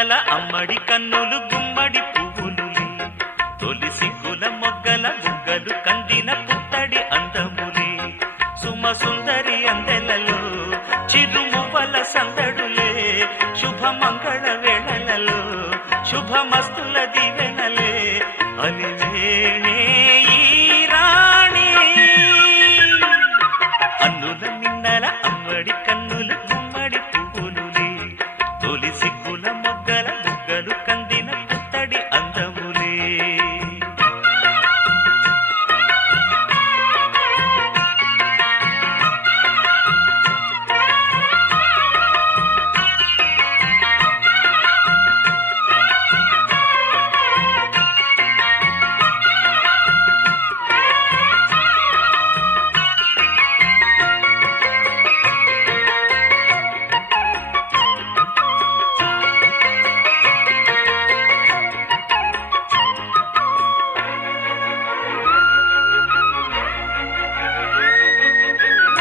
మిన్నల అమ్మడి కన్నులు గుమ్మడి పువ్వులులే తొలి సిగ్గుల మొగ్గల బుగ్గలు కందిన పుత్తడి అందములే సుమ సుందరి అందెలలో చిరుమువ్వల సందడులే శుభమంగళ వేళలలో శుభమస్తుల దివెనలే అలివేణే ఈ రాణి అన్నుల మిన్నల అమ్మడి కన్నులు గుమ్మడి పువ్వులులే తొలి సిగ్గుల మొగ్గల బుగ్గలు కందిన పుత్తడి అందములే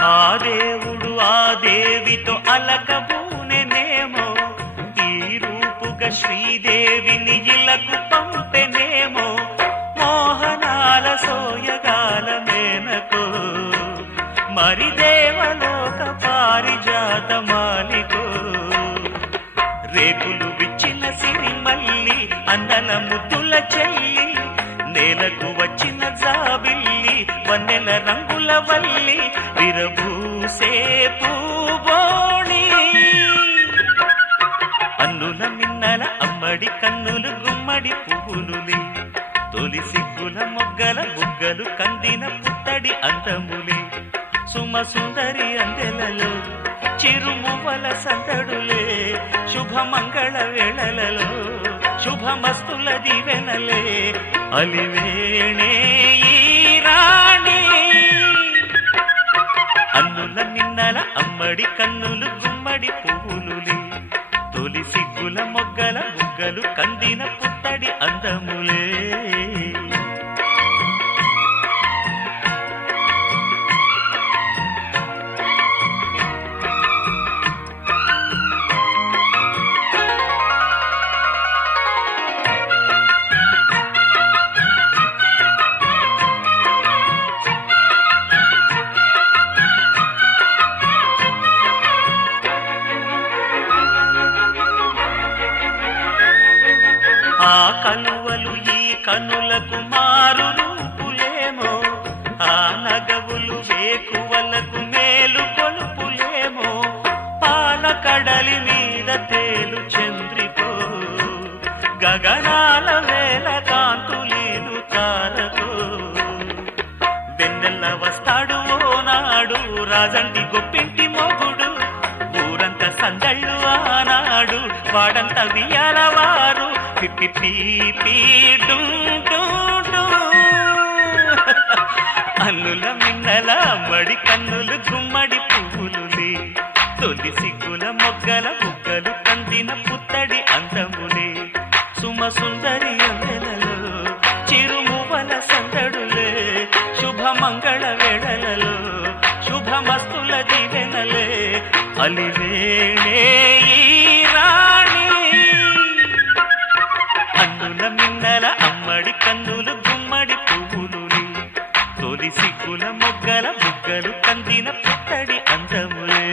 ఆ దేవుడు ఆ దేవితో అలకబూనెనేమో ఈ రూపుగా శ్రీదేవిని ఇలకు పంపెనేమో మోహనాల సోయగాల మేనకో మరి దేవలోక పారిజాత మాలికో రేకులు విచ్చిన సిరిమల్లి అందల ముద్దుల చెల్లి నేలకు వచ్చిన జాబిల్లి వన్నెల రంగుల వల్లి విరబూసే పూబోణి అన్నుల మిన్నల అమ్మడి కన్నులు గుమ్మడి పువ్వులులే తొలి సిగ్గుల మొగ్గల బుగ్గలు కందిన పుత్తడి అందములే సుమ సుందరి అందెలలో చిరుమువ్వల సందడులే శుభమంగళ వేళలలో శుభమస్తుల దివెనలే అలివేణే ఈ రాణి అన్నుల మిన్నల అమ్మడి కన్నులు గుమ్మడి పువ్వులులే తొలి సిగ్గుల మొగ్గల బుగ్గలు కందిన పుత్తడి అందములే ఆ కలువలు ఈ కనులకు మారు రూపులేమో ఆ నగవులు వేకువలకు మేలు కొలుపులేమో పాల కడలి మీద తేలు చంద్రికో గగనాల వేల కాంతులీలు తారకో వెన్నెల్ల వస్తాడు ఓనాడు రాజంటి గొప్పింటి మొగుడు ఊరంత సందళ్ళు ఆనాడు వాడంత వియ్యాలవారు అన్నుల మిన్నల అమ్మడి కన్నులు గుమ్మడి పువ్వులులే తొలి సిగ్గుల మొగ్గల బుగ్గలు కందిన పుత్తడి అందములే సుమ సుందరి అందెలలో చిరుమువ్వల సందడులే శుభమంగళ వేళలలో శుభమస్తుల దివెనలే అలివేణే ఈ రాణి అన్నుల మిన్నల అమ్మడి కన్నులు గుమ్మడి పువ్వులులే తొలి సిగ్గుల మొగ్గల బుగ్గలు కందిన పుత్తడి అందములే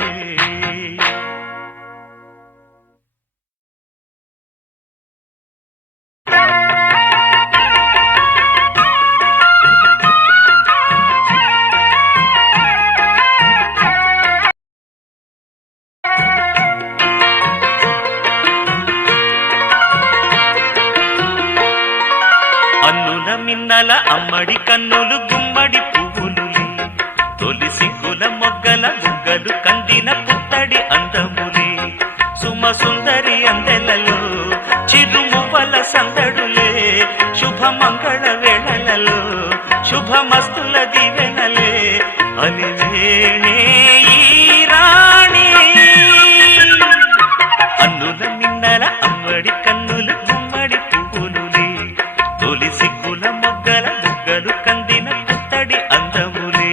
అన్నుల మిన్నల అమ్మడి కన్నులు గుమ్మడి పువ్వులులే తొలి సిగ్గుల మొగ్గల బుగ్గలు కందిన పుత్తడి అందములే సుమ సుందరి అందెలలో చిరుమువ్వల సందడులే శుభమంగళ వేళలలో శుభమస్తుల దివెనలే అలివేణే ఈ రాణి అన్నుల మిన్నల అమ్మడి కన్నులు గుమ్మడి పువ్వులులే తొలి సిగ్గుల మొగ్గల బుగ్గలు కందిన పుత్తడి అందములే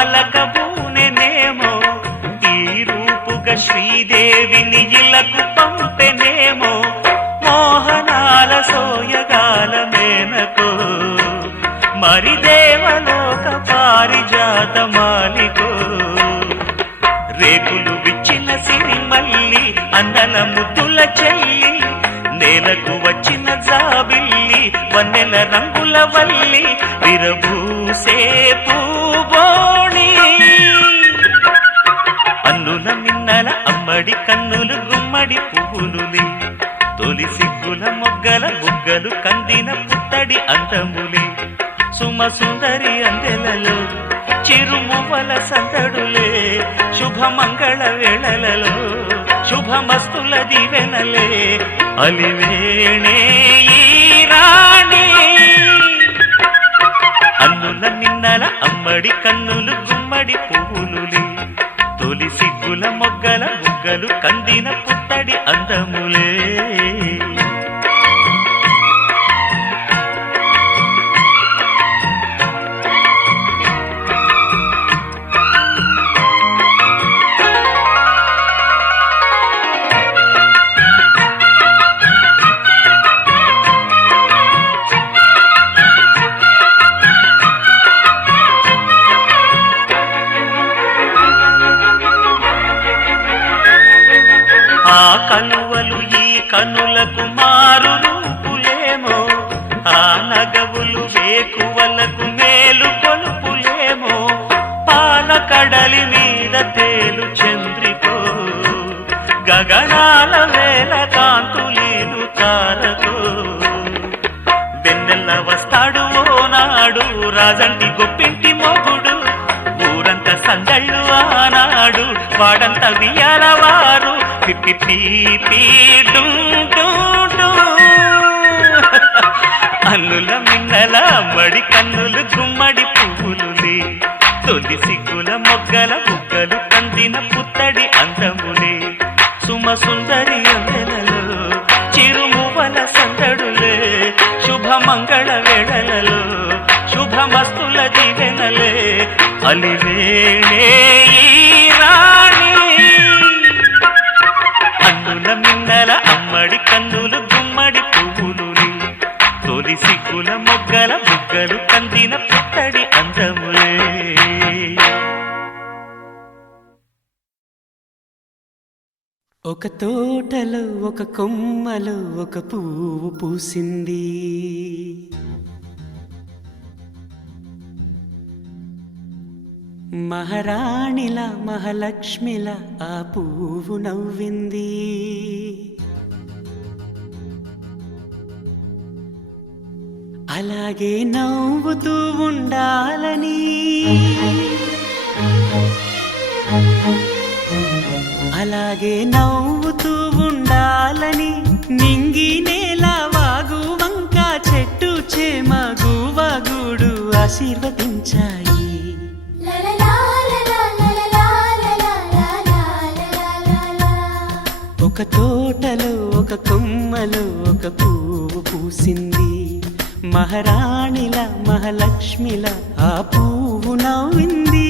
అలకబూనెనేమో ఈ రూపుగా శ్రీదేవిని ఇలకు పంపెనేమో మోహనాల సోయగాల మేనకో మరి దేవలోక పారిజాత మాలికో రేకులు విచ్చిన సిరిమల్లి అందల ముద్దుల చెల్లి నేలకు వచ్చిన జాబిల్లి వన్నెల రంగుల వల్లి విరబూసే పూబోణి అన్నుల మిన్నల అమ్మడి కన్నులు గుమ్మడి పువ్వులులే తొలి సిగ్గుల మొగ్గల బుగ్గలు కందిన పుత్తడి అందములే సుమ సుందరి అందెలలో చిరుమువ్వల సందడులే శుభమంగళ వేళలలో శుభమస్తుల దివెనలే అలివేణే ఈ రాణి అన్నుల నిన్నల అమ్మడి కన్నులు గుమ్మడి పువ్వులులే తొలి సిగ్గుల మొగ్గల బుగ్గలు కందిన పుత్తడి అందములే ఆ కలువలు ఈ కనులకు మారు రూపులేమో ఆ నగవులు వేకువలకు మేలు కొలుపులేమో పాల కడలి మీద తేలు చంద్రికో గగనాల వేల కాంతులీలు తారకో వెన్నెల్ల వస్తాడు ఓనాడు రాజంటి గొప్పింటి మొగుడు ఊరంతా సందళ్ళు ఆనాడు వాడంత వియాలవారు అన్నుల మిన్నల మడి కన్నులు గుమ్మడి పువ్వులులే తొలి సిగ్గుల మొగ్గల బుగ్గలు కందిన పుత్తడి అందములే సుమ సుందరి అందెలలో చిరుమువల సందడులే శుభమంగళ వేళలలో శుభమస్తుల దివెనలే అలివేణే ఈ రాణి అన్నుల మిన్నల అమ్మడి కన్నులు గుమ్మడి పువ్వులులే తొలి సిగ్గుల మొగ్గల బుగ్గలు కందిన పుత్తడి అందములే ఒక తోటలో ఒక కొమ్మలో ఒక పువ్వు పూసింది మహారాణిలా మహాలక్ష్మిలా ఆ పువ్వు నవ్వింది అలాగే నవ్వుతూ ఉండాలని అలాగే నవ్వుతూ ఉండాలని నింగి నేల వాగు వంక చెట్టు చేమ గువగూడు ఆశీర్వదించాయి ఒక తోటలో ఒక కొమ్మలో ఒక పువ్వు పూసింది మహారాణిలా మహాలక్ష్మిలా ఆ పువ్వు నవ్వింది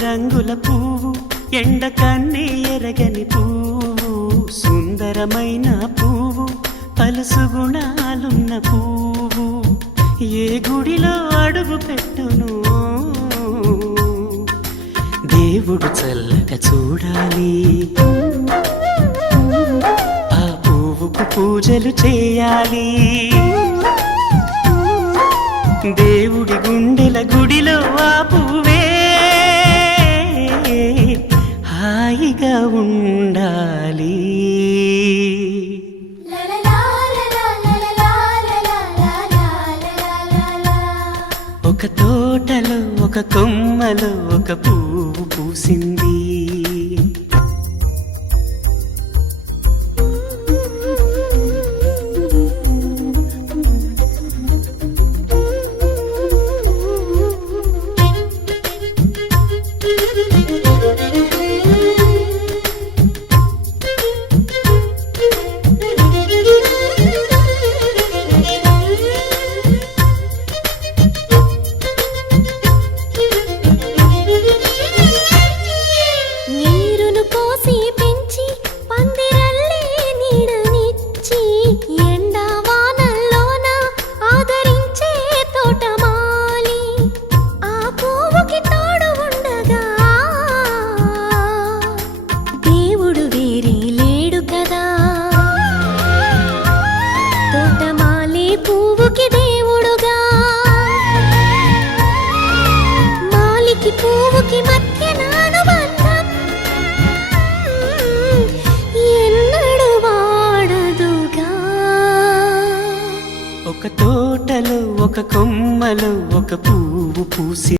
రంగుల పువ్వు ఎండ కన్నే ఎరగని పువ్వు సుందరమైన పువ్వు పలుసు గుణాలున్న పువ్వు ఏ గుడిలో అడుగు పెట్టును దేవుడు చల్లగా చూడాలి ఆ పువ్వుకు పూజలు చేయాలి దేవుడి గుండెల గుడిలో ఆ పువ్వే హాయిగా ఉండాలి ఒక తోటలో ఒక కొమ్మలో ఒక పువ్వు పూసింది పువ్వుకి పువ్వుకి మధ్య నానుబంధం ఎన్నడు వాడదుగా. ఒక తోటలో ఒక కొమ్మలో ఒక పువ్వు పూసి